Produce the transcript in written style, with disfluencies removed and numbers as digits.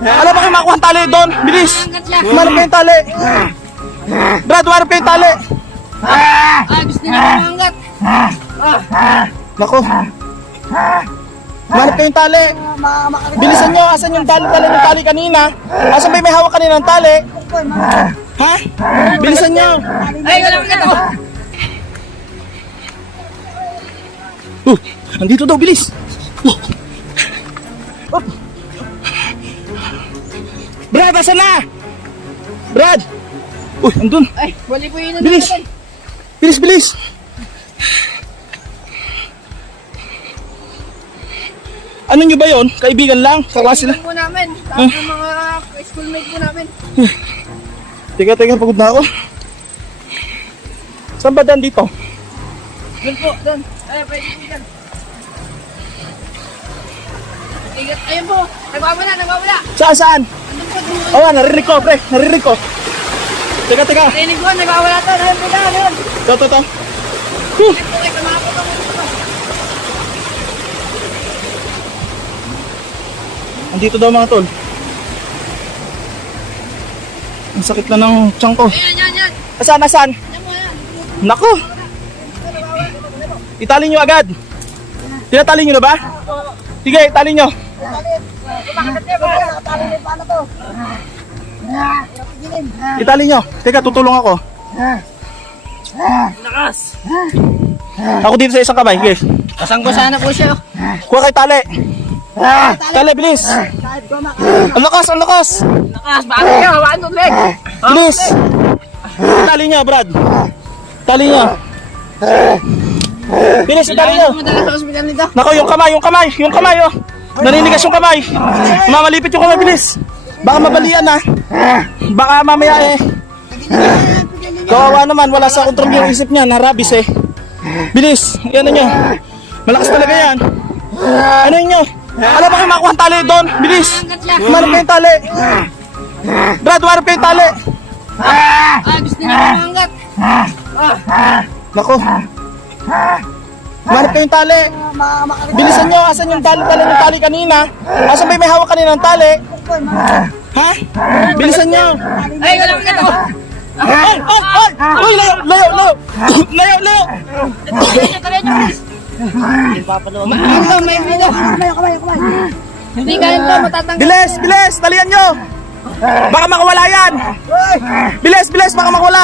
Alam ba kayo makuha ang tali doon? Bilis! Umarap kayo yung tali! Brad, umarap kayo yung tali! Gusto niya kumangat. Naku! Umarap kayo yung tali! Bilisan nyo! Asan yung tali? Dala yung tali kanina? Asan ba yung may hawak kanina ng tali? Ha? Bilisan nyo! Ay, wala ka to. Nandito daw, bilis! Brad, asan na? Brad! Andun! Ay, wali po yun. Bilis! Bilis, bilis! Ano nyo ba yun? Kaibigan lang? Kaklase lang? Po namin. Tapos yung mga schoolmate po namin. Teka, pagod na ako. Saan ba dyan dito? Doon po, doon. Ay, pwede po dyan. Ingat, ayun po. Nagwawala. Saan? Andun po, doon. Oo, narinig ko, pre. Narinig ko. Teka. Narinig ko, nagwawala to. Ayun po dyan, ayun. To. Ay, kumapot ako dito. Andito daw mga tol. Ang sakit na ng tiyan ko. Yan. Asan? Yan mo, yan. Naku! Itali nyo agad. Tinatali nyo na ba? Sige, itali nyo. Itali nyo. Teka, tutulong ako. Lakas. Ako dito sa isang kamay. Sige. Kasanggo sana po siya. Kuha kay tali. Tali, bilis. Ang lakas. Lakas, bakit kayo? Hawakan doon, leg. Bilis. Itali nyo, Brad. Itali nyo. Bilis, itali nyo. Madala sa ospital nito. Nako, yung kamay, oh. Naninigas yung kamay. Mamalipit yung kamay, bilis. Baka mabalian na. Baka mamaya kawawa naman, wala sa kontrol yung isip niya, narabis eh. Bilis, yan nyo. Malakas talaga yan. Ano nyo? Alam ba kayo makuha ang tali doon? Bilis. Umarap kayo yung tali. Brad, umarap kayo yung tali. Gusto niya kumangat. Nako. Umarap kayo yung tali. Bilisan nyo, asan yung tali? Dala yung tali kanina? Asan ba yung may hawak kanina ng tali? Ha? Bilisan nyo. Ay, wala ka to. Ay! Layo! Tara nyo, please. May video. Hindi kaya po, matatanggal. Bilis! Talian nyo! Baka makawala yan! Bilis! Baka makawala!